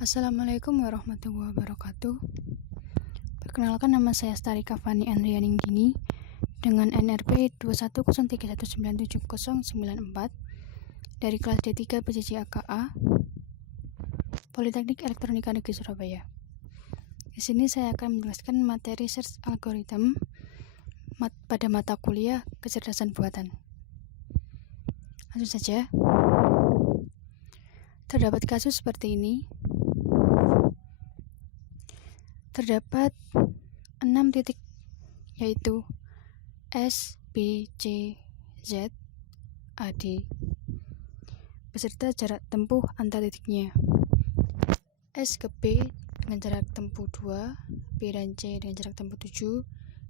Assalamualaikum warahmatullahi wabarakatuh. Perkenalkan, nama saya Starika Fani Andrianinggini dengan NRP 2103197094 dari kelas D3 PJJ AKA Politeknik Elektronika Negeri Surabaya. Di sini saya akan menjelaskan materi search algorithm pada mata kuliah kecerdasan buatan. Langsung saja. Terdapat kasus seperti ini. Terdapat 6 titik, yaitu S, B, C, Z, A, D, beserta jarak tempuh antar titiknya. S ke B dengan jarak tempuh 2, B dan C dengan jarak tempuh 7,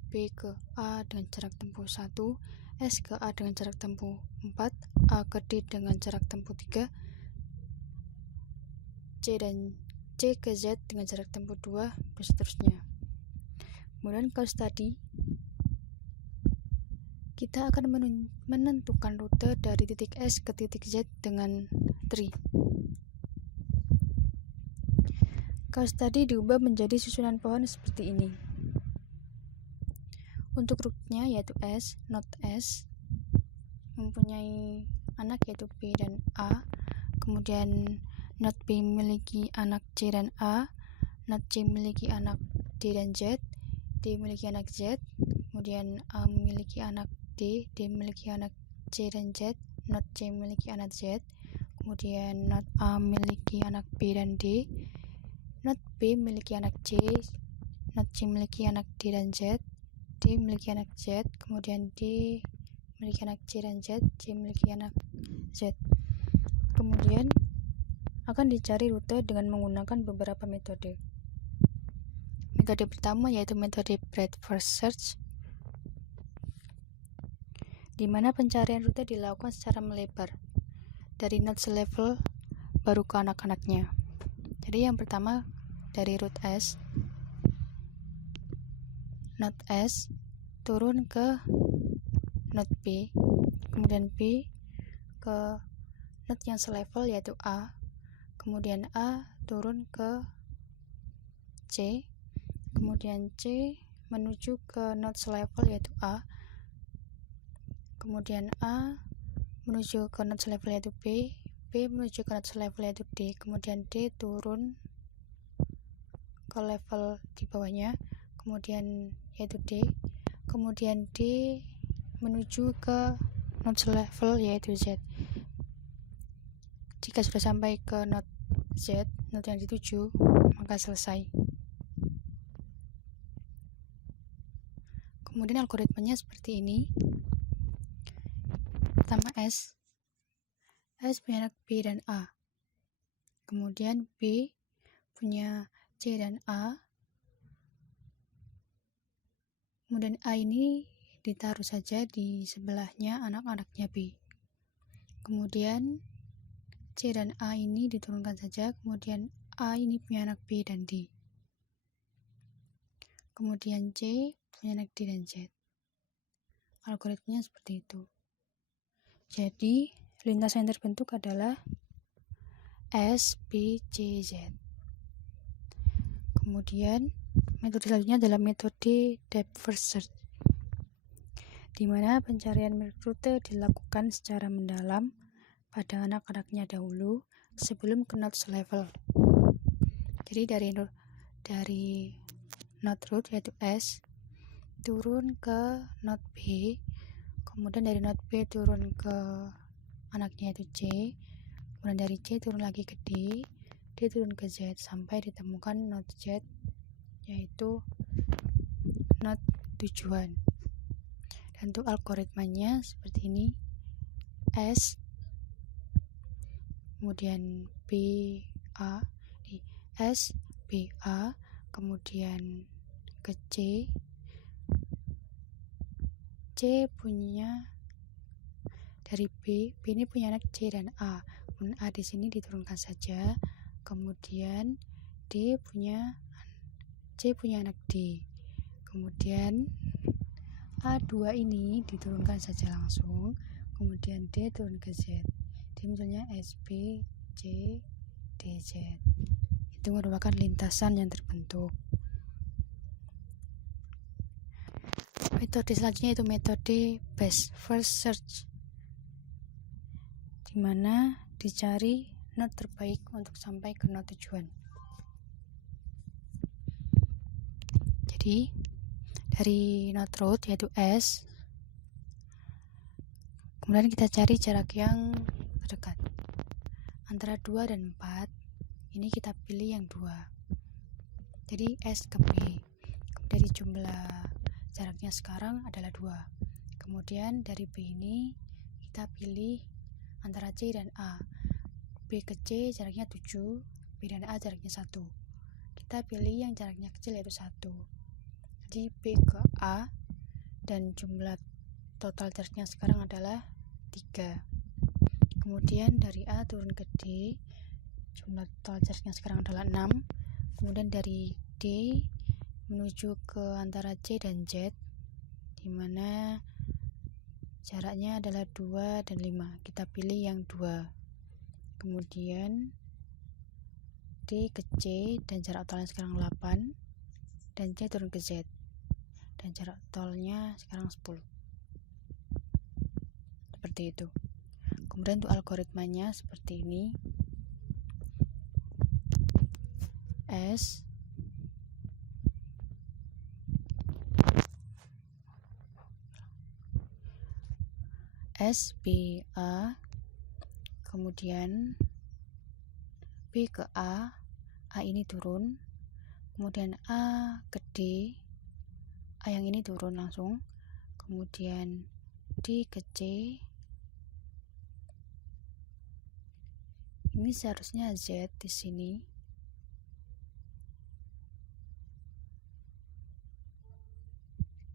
B ke A dengan jarak tempuh 1, S ke A dengan jarak tempuh 4, A ke D dengan jarak tempuh 3, C ke Z dengan jarak tempuh 2, dan seterusnya. Kemudian kalau tadi kita akan menentukan rute dari titik S ke titik Z dengan tree. Kaos tadi diubah menjadi susunan pohon seperti ini. Untuk rutenya yaitu S, not S, mempunyai anak yaitu B dan A. Kemudian not B memiliki anak C dan A, not C memiliki anak D dan Z, D memiliki anak Z, kemudian A memiliki anak D memiliki anak C dan Z, not C memiliki anak Z, kemudian not A memiliki anak B dan D, not B memiliki anak C, not C memiliki anak D dan Z, D memiliki anak Z, kemudian D memiliki anak C dan Z, C memiliki anak Z. Kemudian akan dicari rute dengan menggunakan beberapa metode. Metode pertama yaitu metode breadth first search, di mana pencarian rute dilakukan secara melebar dari node selevel baru ke anak-anaknya. Jadi yang pertama dari root S, node S turun ke node B, kemudian B ke node yang selevel yaitu A, kemudian A turun ke C, kemudian C menuju ke node selevel yaitu A, kemudian A menuju ke node selevel yaitu B, B menuju ke node selevel yaitu D, kemudian D turun ke level di bawahnya, kemudian yaitu D, kemudian D menuju ke node selevel yaitu Z. Jika sudah sampai ke node Z, node yang dituju, maka selesai. Kemudian algoritmanya seperti ini. Pertama S punya anak B dan A, kemudian B punya C dan A, kemudian A ini ditaruh saja di sebelahnya anak-anaknya B, kemudian C dan A ini diturunkan saja, kemudian A ini punya anak B dan D, kemudian C punya anak D dan Z. Algoritmanya seperti itu. Jadi lintasan yang terbentuk adalah S, B, C, Z. Kemudian metode selanjutnya adalah metode depth first search, di mana pencarian rute dilakukan secara mendalam pada anak-anaknya dahulu sebelum ke node selevel. Jadi dari node root yaitu S turun ke node B, kemudian dari node B turun ke anaknya yaitu C, kemudian dari C turun lagi ke D turun ke Z sampai ditemukan node Z yaitu node tujuan. Dan untuk algoritmanya seperti ini. S kemudian B A di S B A, kemudian ke C punya dari B ini punya anak C dan A, kemudian A di sini diturunkan saja, kemudian C punya anak D, kemudian A2 ini diturunkan saja langsung, kemudian D turun ke Z. Jadi misalnya S B C D Z. itu merupakan lintasan yang terbentuk. Metode selanjutnya itu metode best first search, di mana dicari node terbaik untuk sampai ke node tujuan. Jadi dari node root yaitu S, kemudian kita cari jarak yang terdekat antara 2 dan 4. Ini kita pilih yang 2. Jadi S ke B. Dari jumlah jaraknya sekarang adalah 2. Kemudian dari B ini kita pilih antara C dan A. B ke C jaraknya 7, B dan A jaraknya 1. Kita pilih yang jaraknya kecil yaitu 1. Jadi B ke A dan jumlah total jaraknya sekarang adalah 3. Kemudian dari A turun ke D, jumlah total jaraknya sekarang adalah 6. Kemudian dari D menuju ke antara C dan Z, di mana jaraknya adalah 2 dan 5. Kita pilih yang 2. Kemudian D ke C dan jarak tolnya sekarang 8, dan C turun ke Z dan jarak tolnya sekarang 10. Seperti itu. Kemudian untuk algoritmanya seperti ini. S B A, kemudian B ke A ini turun, kemudian A ke D, A yang ini turun langsung, kemudian D ke C, ini seharusnya Z di sini,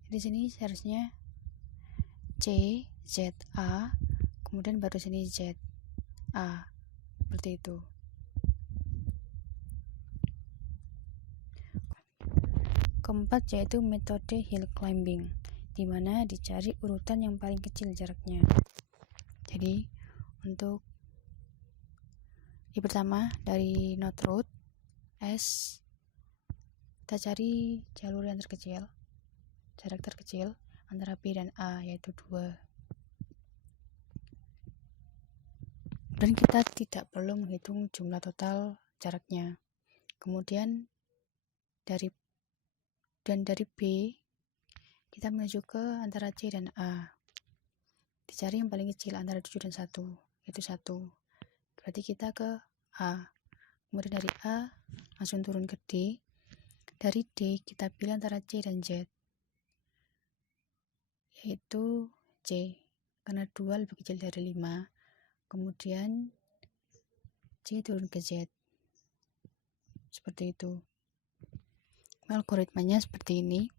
di sini seharusnya C, Z, A, kemudian baru sini Z, A, seperti itu. Keempat yaitu metode hill climbing, di mana dicari urutan yang paling kecil jaraknya. Jadi untuk yang pertama dari node root S, kita cari jalur yang terkecil, jarak terkecil antara B dan A yaitu 2. Dan kita tidak perlu menghitung jumlah total jaraknya. Kemudian dari B kita menuju ke antara C dan A, dicari yang paling kecil antara 7 dan 1 yaitu 1. Berarti kita ke A. Kemudian dari A langsung turun ke D. Dari D kita pilih antara C dan Z, yaitu C, karena 2 lebih kecil dari 5. Kemudian C turun ke Z, seperti itu. Algoritmanya seperti ini.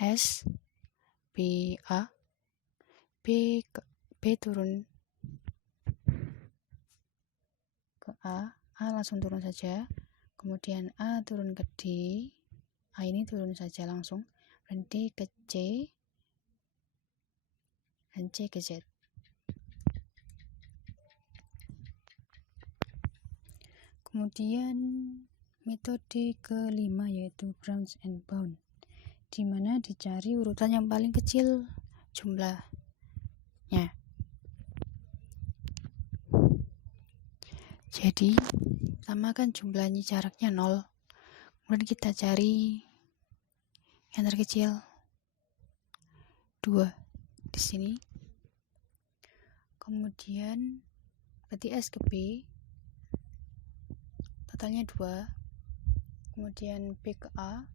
S B A, B turun ke A langsung turun saja, kemudian A turun ke D, A ini turun saja langsung, dan D ke C, dan C ke Z. Kemudian metode kelima yaitu branch and bound, di mana dicari urutan yang paling kecil jumlahnya. Jadi sama kan jumlahnya, jaraknya 0. Kemudian kita cari yang terkecil 2 di sini. Kemudian berarti S ke B totalnya 2. Kemudian B ke A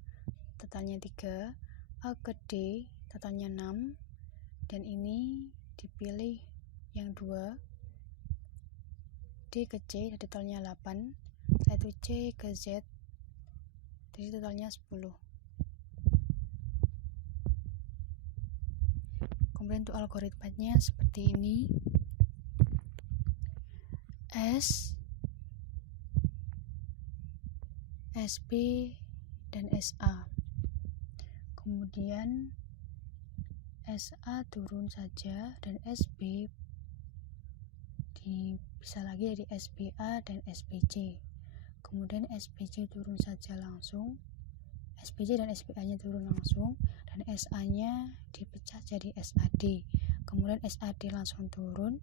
totalnya 3, A ke D totalnya 6, dan ini dipilih yang 2. D ke C totalnya 8, yaitu C ke Z jadi totalnya 10. Kemudian untuk algoritmanya seperti ini. S, SB, dan SA. Kemudian SA turun saja dan SB dipisah lagi dari SBA dan SBC. kemudian SPC turun saja langsung, SPC dan SPA nya turun langsung, dan SA nya dipecah jadi SAD, kemudian SAD langsung turun,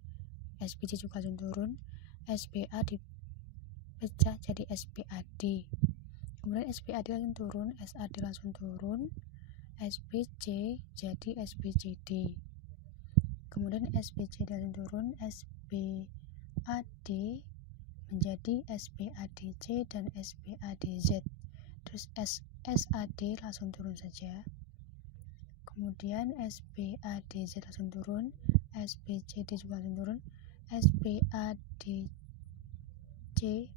SPC juga langsung turun, SPA dipecah jadi SPAD, kemudian SPAD langsung turun, SAD langsung turun, SPC jadi SPCD, kemudian SPCD langsung turun, SPAD menjadi SPADC dan SPADZ, terus SAD langsung turun saja, kemudian SPADZ langsung turun, SPCD juga langsung turun, SPADC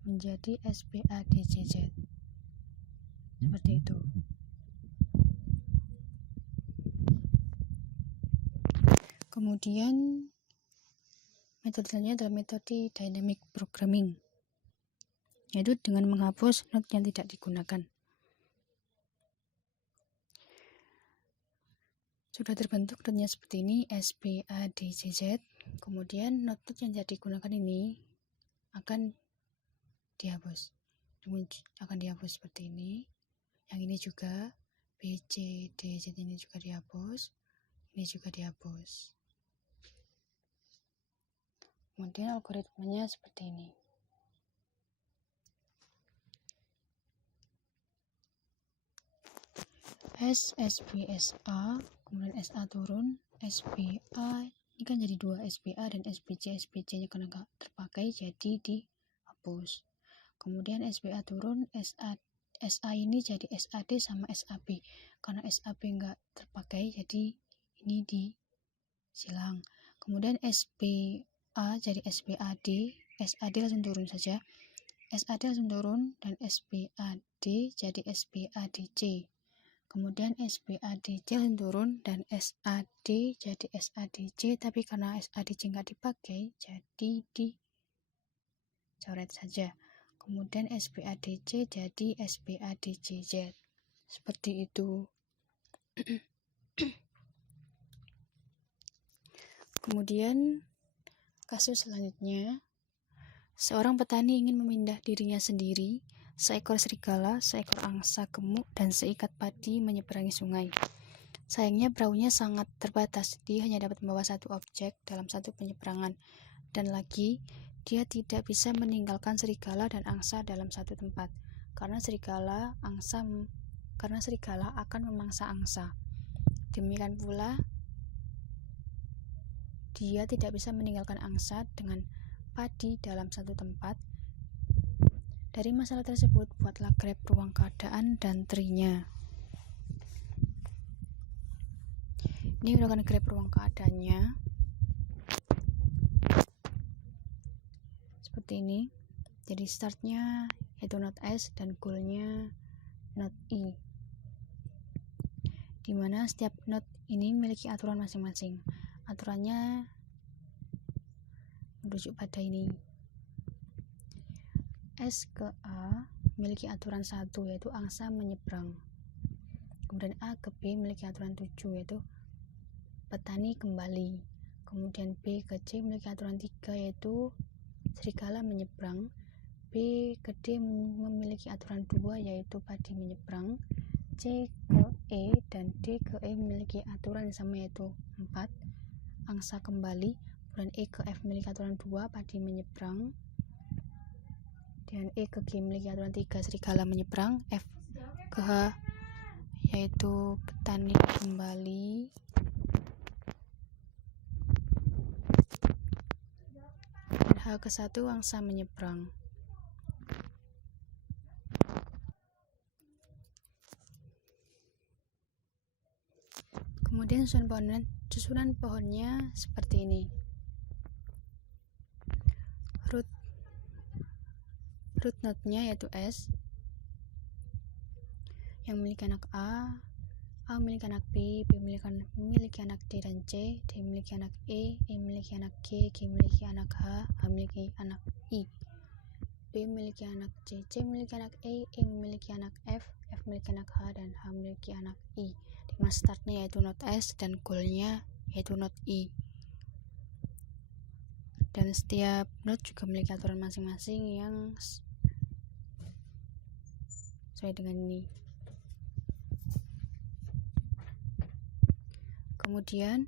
menjadi SPADCZ, seperti itu. Kemudian metode selanjutnya adalah metode dynamic programming, yaitu dengan menghapus node yang tidak digunakan. Sudah terbentuk node-nya seperti ini, SPADCZ, kemudian node-node yang tidak digunakan ini akan dihapus, seperti ini. Yang ini juga BCDZ ini juga dihapus, ini juga dihapus. Kemudian algoritmanya seperti ini. SPSA, kemudian SA turun, SPA ini kan jadi 2, SPA dan SPC nya karena nggak terpakai jadi dihapus. Kemudian SPA turun, SA ini jadi SAD sama SAB, karena SAB nggak terpakai jadi ini disilang. Kemudian SPA jadi SPAD, SAD langsung turun saja, SAD langsung turun, dan SPAD jadi SPADC. Kemudian SPADC langsung turun, dan SAD jadi SADC, tapi karena SADC nggak dipakai jadi dicoret saja. Kemudian SPADC jadi SPADCZ, seperti itu. Kemudian kasus selanjutnya, seorang petani ingin memindah dirinya sendiri, seekor serigala, seekor angsa gemuk, dan seikat padi menyeberangi sungai. Sayangnya perahunya sangat terbatas, dia hanya dapat membawa satu objek dalam satu penyeberangan, dan lagi dia tidak bisa meninggalkan serigala dan angsa dalam satu tempat, karena serigala akan memangsa angsa. Demikian pula dia tidak bisa meninggalkan angsa dengan padi dalam satu tempat. Dari masalah tersebut, buatlah graf ruang keadaan dan trinya. Ini merupakan graf ruang keadaannya. Seperti ini. Jadi startnya yaitu node S dan goalnya node I, dimana setiap node ini memiliki aturan masing-masing. Aturannya merujuk pada ini. S ke A memiliki aturan 1, yaitu angsa menyeberang. Kemudian A ke B memiliki aturan 7, yaitu petani kembali. Kemudian B ke C memiliki aturan 3, yaitu serigala menyeberang. B ke D memiliki aturan 2, yaitu padi menyeberang. C ke E dan D ke E memiliki aturan yang sama, yaitu 4, angsa kembali. Kemudian E ke F memiliki aturan 2, padi menyeberang. Dan E ke G memiliki aturan 3, serigala menyeberang. F ke H yaitu petani kembali. Dan H ke 1 angsa menyeberang. Kemudian susunan pohonnya seperti ini. Root node-nya yaitu S yang memiliki anak A memiliki anak B memiliki anak D dan C, D memiliki anak E memiliki anak G memiliki anak H memiliki anak I, B memiliki anak C memiliki anak E memiliki anak F memiliki anak H, dan H memiliki anak I. Dimana startnya yaitu node S dan goalnya yaitu node I. Dan setiap node juga memiliki aturan masing-masing yang sesuai dengan ini. Kemudian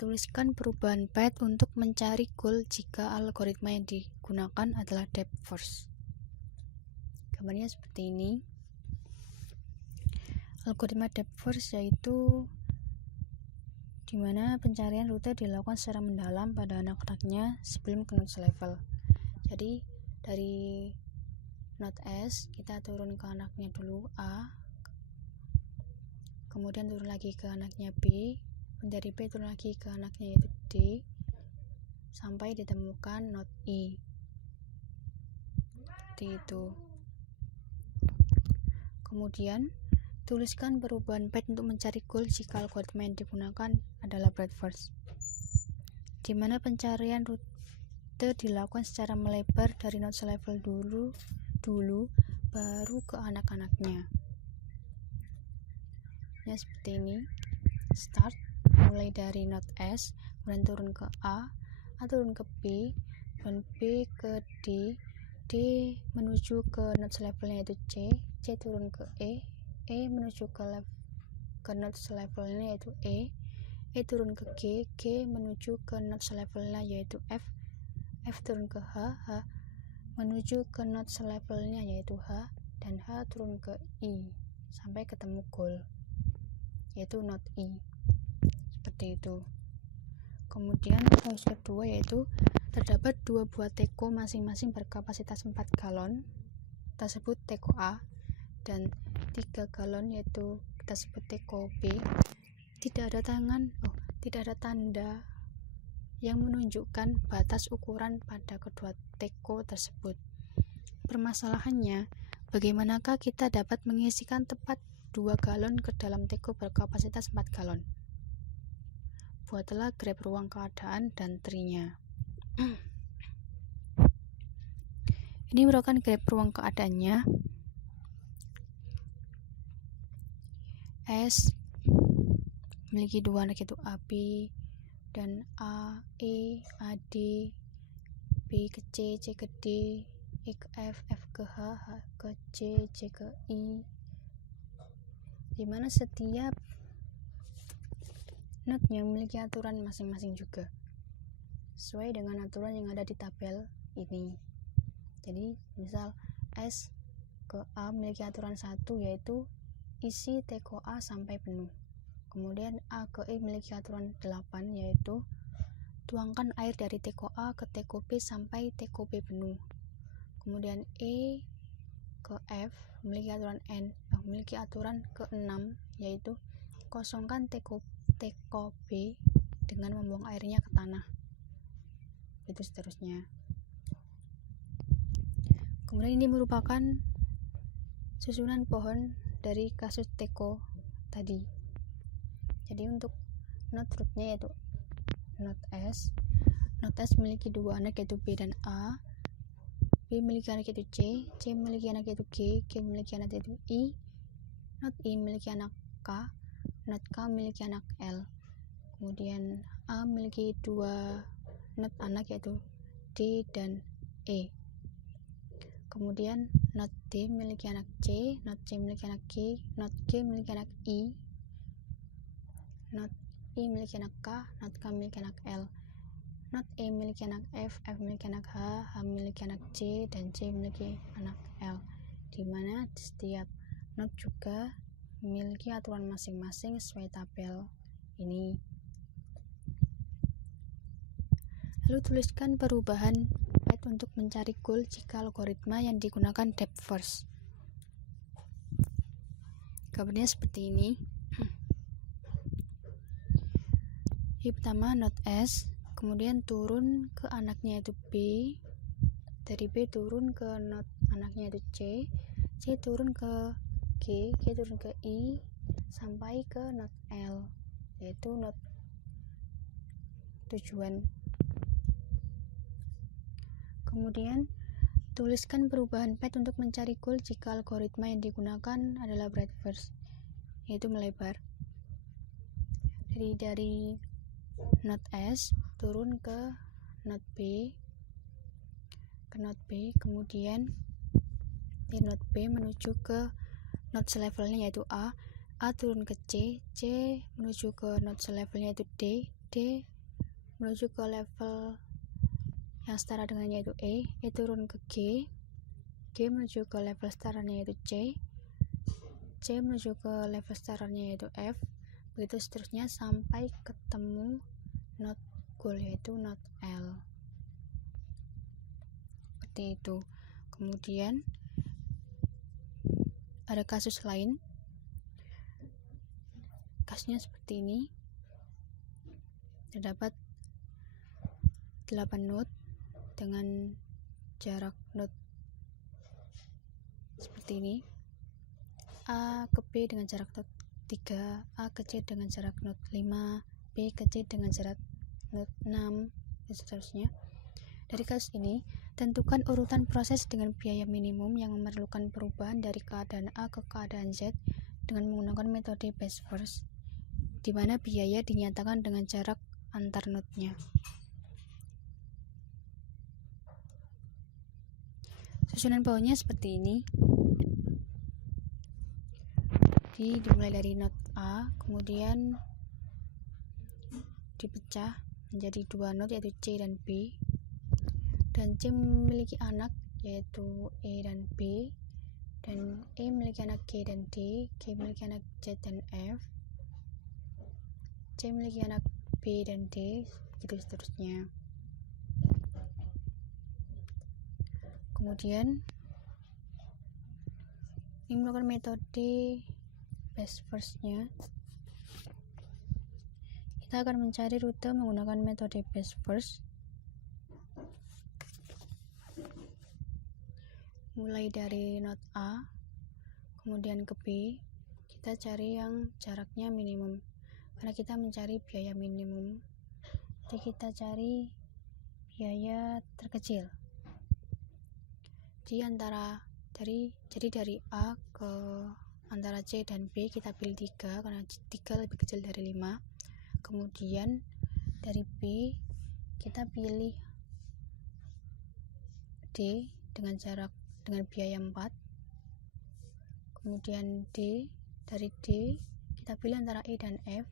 tuliskan perubahan path untuk mencari goal jika algoritma yang digunakan adalah depth first. Gambarnya seperti ini. Algoritma depth first yaitu di mana pencarian rute dilakukan secara mendalam pada anak-anaknya sebelum ke node level. Jadi dari node S kita turun ke anaknya dulu A, kemudian turun lagi ke anaknya B, dari B turun lagi ke anaknya yaitu D, sampai ditemukan node I. Seperti itu. Kemudian tuliskan perubahan path untuk mencari goal jika algoritma yang digunakan adalah breadth first, di mana pencarian rute dilakukan secara melebar dari node level dulu baru ke anak-anaknya. Ya, seperti ini. Start mulai dari node S, kemudian turun ke A turun ke B, dan B ke D, D menuju ke node levelnya yaitu C turun ke E menuju ke node levelnya yaitu E turun ke G menuju ke node levelnya yaitu F turun ke H menuju ke node levelnya yaitu H, dan H turun ke I sampai ketemu goal yaitu node I. Seperti itu. Kemudian proses kedua yaitu terdapat 2 buah teko masing-masing berkapasitas 4 galon, kita sebut teko A, dan 3 galon yaitu kita sebut teko B. Tidak ada tanda yang menunjukkan batas ukuran pada kedua teko tersebut. Permasalahannya, bagaimanakah kita dapat mengisikan tepat 2 galon ke dalam teko berkapasitas 4 galon? Buatlah graf ruang keadaan dan trinya. Ini merupakan graf ruang keadaannya. S memiliki 2 anak yaitu AB dan A, E, AD, B ke C, C ke D, E ke F, F ke H, H ke C, C ke I, di mana setiap node-nya memiliki aturan masing-masing juga sesuai dengan aturan yang ada di tabel ini. Jadi misal S ke A memiliki aturan 1 yaitu isi teko A sampai penuh. Kemudian A ke E memiliki aturan 8 yaitu tuangkan air dari teko A ke teko B sampai teko B penuh. Kemudian E ke F memiliki aturan ke-6 yaitu kosongkan teko B dengan membuang airnya ke tanah. Itu seterusnya. Kemudian ini merupakan susunan pohon dari kasus teko tadi. Jadi untuk node rootnya yaitu node S memiliki 2 anak yaitu B dan A, B memiliki anak yaitu C memiliki anak yaitu G memiliki anak yaitu I, node I memiliki anak K, node K memiliki anak L. Kemudian A memiliki 2 node anak yaitu D dan E. Kemudian node D memiliki anak C, node C memiliki anak G, node G memiliki anak I, node I memiliki anak K, node K memiliki anak L, node E memiliki anak F, F memiliki anak H, H memiliki anak C, dan C memiliki anak L, di mana setiap node juga memiliki aturan masing-masing sesuai tabel ini. Lalu tuliskan perubahan path untuk mencari goal jika algoritma yang digunakan depth first. Gambarnya seperti ini. Yang pertama node S, kemudian turun ke anaknya yaitu B, dari B turun ke node anaknya yaitu C turun ke G turun ke I, sampai ke node L, yaitu node tujuan. Kemudian tuliskan perubahan path untuk mencari goal jika algoritma yang digunakan adalah breadth first, yaitu melebar. Jadi dari node S turun ke node B, kemudian di node B menuju ke note selevelnya yaitu A turun ke C menuju ke note selevelnya yaitu D menuju ke level yang setara dengannya yaitu E turun ke G menuju ke level setaranya yaitu C menuju ke level setaranya yaitu F, begitu seterusnya sampai ketemu note goal yaitu note L. Seperti itu. Kemudian ada kasus lain, kasusnya seperti ini. Terdapat 8 note dengan jarak note seperti ini. A ke B dengan jarak note 3, A ke C dengan jarak note 5, B ke C dengan jarak note 6, dan seterusnya. Dari kasus ini, tentukan urutan proses dengan biaya minimum yang memerlukan perubahan dari keadaan A ke keadaan Z dengan menggunakan metode best first, di mana biaya dinyatakan dengan jarak antar node-nya. Susunan bawahnya seperti ini. Dimulai dari node A, kemudian dipecah menjadi 2 node yaitu C dan B, dan C memiliki anak yaitu E dan B, dan E memiliki anak G dan D, G memiliki anak Z dan F, C memiliki anak B dan D, begitu seterusnya. Kemudian ini menggunakan metode best first-nya. Kita akan mencari rute menggunakan metode best first. Mulai dari node A, kemudian ke B, kita cari yang jaraknya minimum. Karena kita mencari biaya minimum, jadi kita cari biaya terkecil. Jadi dari A ke antara C dan B kita pilih 3 karena 3 lebih kecil dari 5. Kemudian dari B kita pilih D dengan biaya 4. Kemudian dari D kita pilih antara E dan F.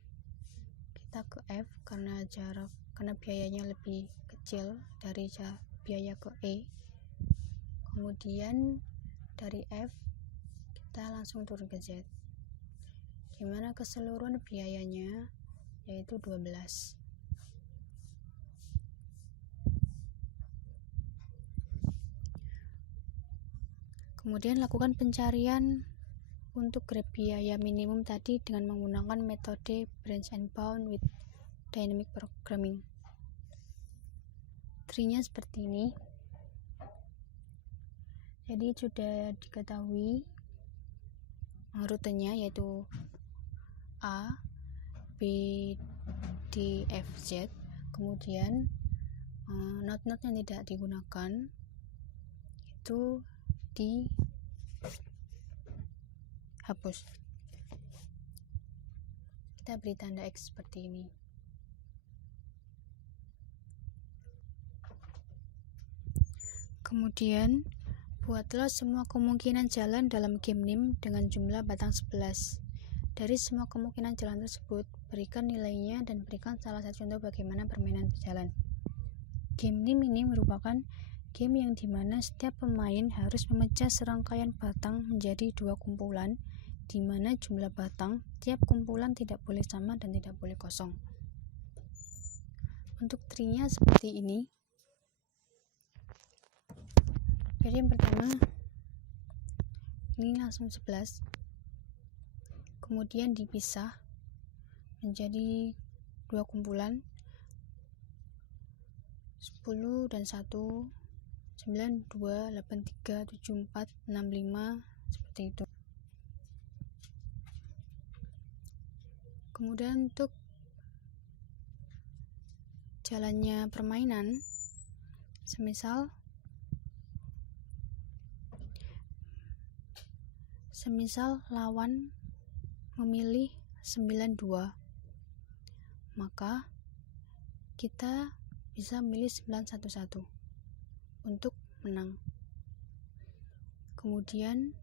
Kita ke F karena biayanya lebih kecil dari biaya ke E. Kemudian dari F kita langsung turun ke Z, dimana keseluruhan biayanya yaitu 12. Kemudian lakukan pencarian untuk biaya minimum tadi dengan menggunakan metode branch and bound with dynamic programming. Tree-nya seperti ini. Jadi sudah diketahui rutenya yaitu A, B, D, F, Z. Kemudian node-node yang tidak digunakan itu dihapus. Kita beri tanda X seperti ini. Kemudian buatlah semua kemungkinan jalan dalam game NIM dengan jumlah batang 11. Dari semua kemungkinan jalan tersebut, berikan nilainya dan berikan salah satu contoh bagaimana permainan berjalan. Game NIM ini merupakan game yang dimana setiap pemain harus memecah serangkaian batang menjadi 2 kumpulan, di mana jumlah batang tiap kumpulan tidak boleh sama dan tidak boleh kosong. Untuk tree-nya seperti ini. Jadi yang pertama ini langsung 11, kemudian dipisah menjadi 2 kumpulan 10 dan 1, 9, 2, 8, 3, 7, 4, 6, 5, seperti itu. Kemudian untuk jalannya permainan, semisal lawan memilih 92, maka kita bisa memilih 911 untuk menang. Kemudian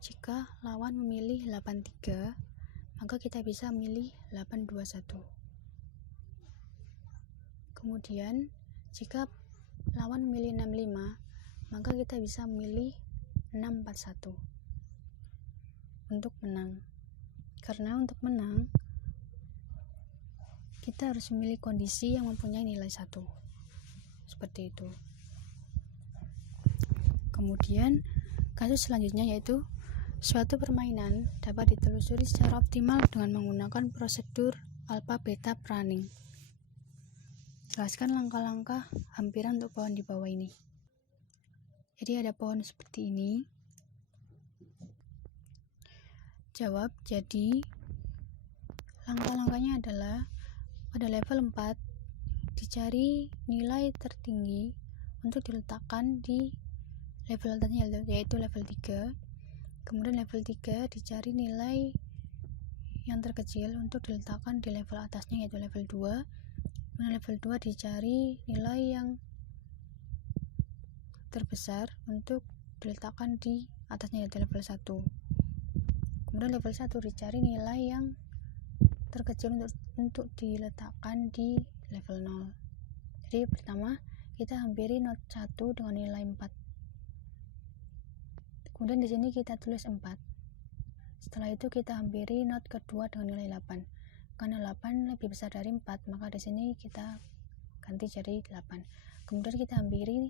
Jika lawan memilih 83, maka kita bisa memilih 821. Kemudian, jika lawan memilih 65, maka kita bisa memilih 641 untuk menang. Karena untuk menang, kita harus memilih kondisi yang mempunyai nilai 1. Seperti itu. Kemudian, kasus selanjutnya yaitu suatu permainan dapat ditelusuri secara optimal dengan menggunakan prosedur alpha beta planning. Jelaskan langkah-langkah hampiran untuk pohon di bawah ini. Jadi ada pohon seperti ini. Jawab, jadi langkah-langkahnya adalah pada level 4 dicari nilai tertinggi untuk diletakkan di level atasnya yaitu level 3. Kemudian level 3 dicari nilai yang terkecil untuk diletakkan di level atasnya yaitu level 2. Kemudian level 2 dicari nilai yang terbesar untuk diletakkan di atasnya yaitu level 1. Kemudian level 1 dicari nilai yang terkecil untuk diletakkan di level 0. Jadi pertama kita hampiri not 1 dengan nilai 4. Kemudian di sini kita tulis 4. Setelah itu kita hampiri not kedua dengan nilai 8. Karena 8 lebih besar dari 4, maka di sini kita ganti jadi 8. Kemudian kita hampiri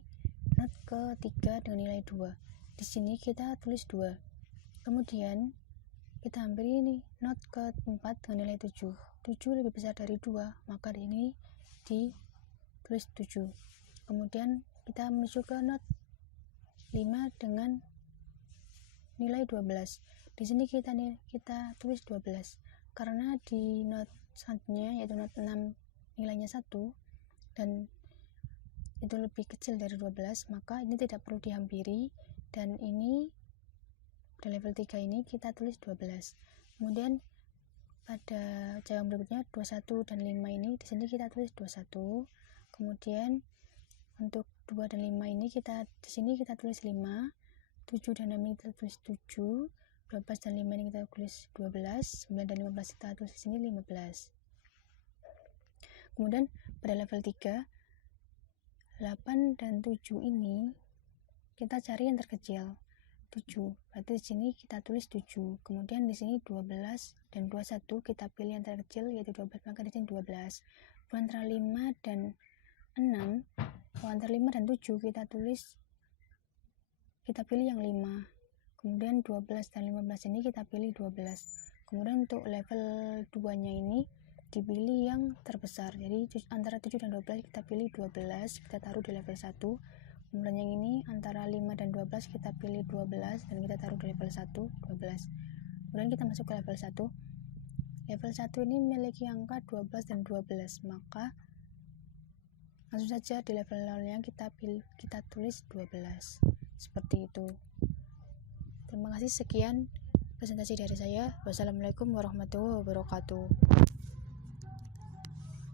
not ketiga dengan nilai 2. Di sini kita tulis 2. Kemudian kita hampiri ini not keempat dengan nilai 7. 7 lebih besar dari 2, maka di sini ditulis 7. Kemudian kita menuju ke not 5 dengan nilai 12. Di sini kita tulis 12. Karena di not selanjutnya yaitu not 6 nilainya 1 dan itu lebih kecil dari 12, maka ini tidak perlu dihampiri dan ini pada level 3 ini kita tulis 12. Kemudian pada jawaban berikutnya 21 dan 5 ini di sini kita tulis 21. Kemudian untuk 2 dan 5 ini di sini kita tulis 5. 7 dan 6 ini kita tulis 7. 12 dan 5 ini kita tulis 12. 9 dan 15 kita tulis di sini 15. Kemudian pada level 3 8 dan 7 ini kita cari yang terkecil 7. Berarti di sini kita tulis 7. Kemudian di sini 12 dan 21 kita pilih yang terkecil yaitu 12, maka di sini 12. Kemudian antara 5 dan 6, antara 5 dan 7 kita pilih yang 5. Kemudian 12 dan 15 ini kita pilih 12. Kemudian untuk level 2 nya ini dipilih yang terbesar, jadi antara 7 dan 12 kita pilih 12, kita taruh di level 1. Kemudian yang ini antara 5 dan 12 kita pilih 12 dan kita taruh di level 1, 12. Kemudian kita masuk ke level 1. Level 1 ini memiliki angka 12 dan 12, maka langsung saja di level 0-nya kita tulis 12. Seperti itu. Terima kasih, sekian presentasi dari saya. Wassalamualaikum warahmatullahi wabarakatuh.